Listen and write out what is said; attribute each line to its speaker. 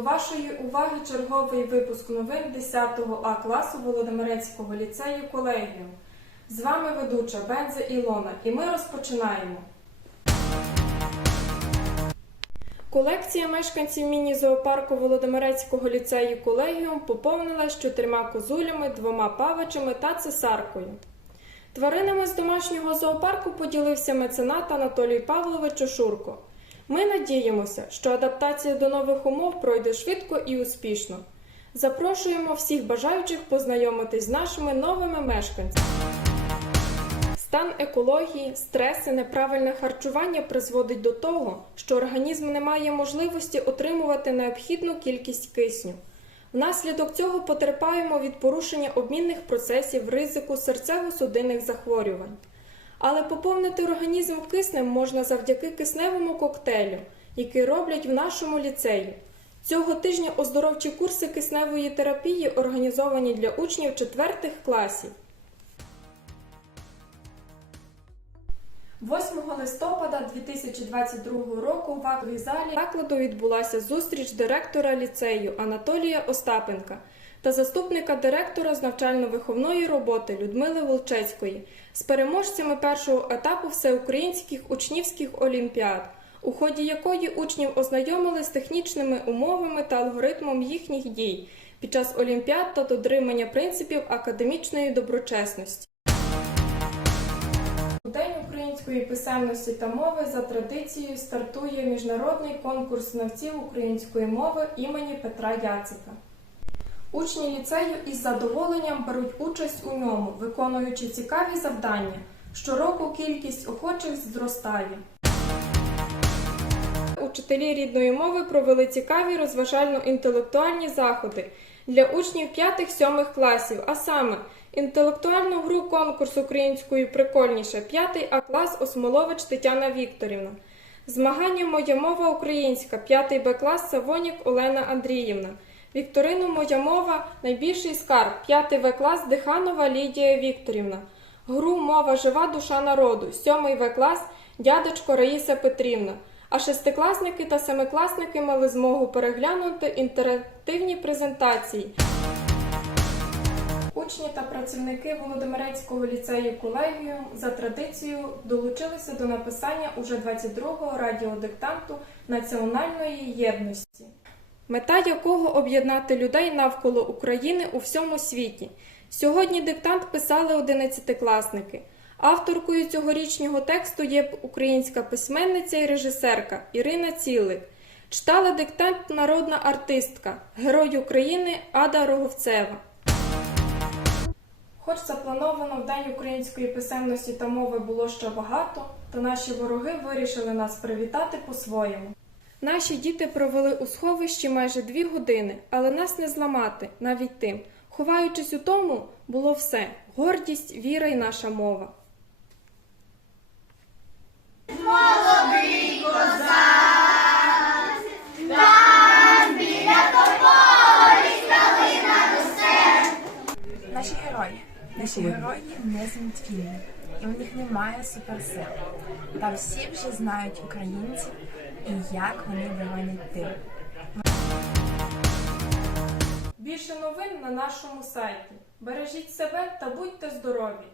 Speaker 1: вашої уваги черговий випуск новин 10 А класу Володимирецького ліцею колегіум. З вами ведуча Бенза Ілона, і ми розпочинаємо. Колекція мешканців міні-зоопарку Володимирецького ліцею колегіум поповнилась чотирма козулями, двома павичами та цесаркою. Тваринами з домашнього зоопарку поділився меценат Анатолій Павлович Ошурко. Ми надіємося, що адаптація до нових умов пройде швидко і успішно. Запрошуємо всіх бажаючих познайомитись з нашими новими мешканцями. Стан екології, стрес і неправильне харчування призводить до того, що організм не має можливості отримувати необхідну кількість кисню. Внаслідок цього потерпаємо від порушення обмінних процесів ризику серцево-судинних захворювань. Але поповнити організм киснем можна завдяки кисневому коктейлю, який роблять в нашому ліцеї. Цього тижня оздоровчі курси кисневої терапії організовані для учнів четвертих класів. 8 листопада 2022 року в актовій залі закладу відбулася зустріч директора ліцею Анатолія Остапенка та заступника директора з навчально-виховної роботи Людмили Волчецької з переможцями першого етапу всеукраїнських учнівських олімпіад, у ході якої учнів ознайомили з технічними умовами та алгоритмом їхніх дій під час олімпіад та дотримання принципів академічної доброчесності. У День української писемності та мови за традицією стартує міжнародний конкурс знавців української мови імені Петра Яцика. Учні ліцею із задоволенням беруть участь у ньому, виконуючи цікаві завдання. Щороку кількість охочих зростає. Учителі рідної мови провели цікаві розважально-інтелектуальні заходи для учнів 5-7 класів, а саме інтелектуальну гру конкурс української прикольніше 5 А клас Осмолович Тетяна Вікторівна. Змагання Моя мова українська, 5 Б клас Савонік Олена Андріївна. Вікторину Моя мова найбільший скарб, 5 В клас Диханова Лідія Вікторівна. Гру Мова жива душа народу, 7 В клас Дядечко Раїса Петрівна. А шестикласники та семикласники мали змогу переглянути інтерактивні презентації. Учні та працівники Володимирецького ліцею колегіум за традицією долучилися до написання уже 22-го радіодиктанту національної єдності, мета якого об'єднати людей навколо України у всьому світі. Сьогодні диктант писали одинадцятикласники. Авторкою цьогорічнього тексту є українська письменниця і режисерка Ірина Цілик. Читала диктант народна артистка, герой України Ада Роговцева. Хоч заплановано в День української писемності та мови було ще багато, то наші вороги вирішили нас привітати по-своєму. Наші діти провели у сховищі майже дві години, але нас не зламати, навіть тим. Ховаючись у тому, було все гордість, віра й наша мова.
Speaker 2: Наші герої. Наші герої не незамітвільні, і в них немає суперсил. Та всі вже знають українців і як вони вигонять тил.
Speaker 1: Більше новин на нашому сайті. Бережіть себе та будьте здорові!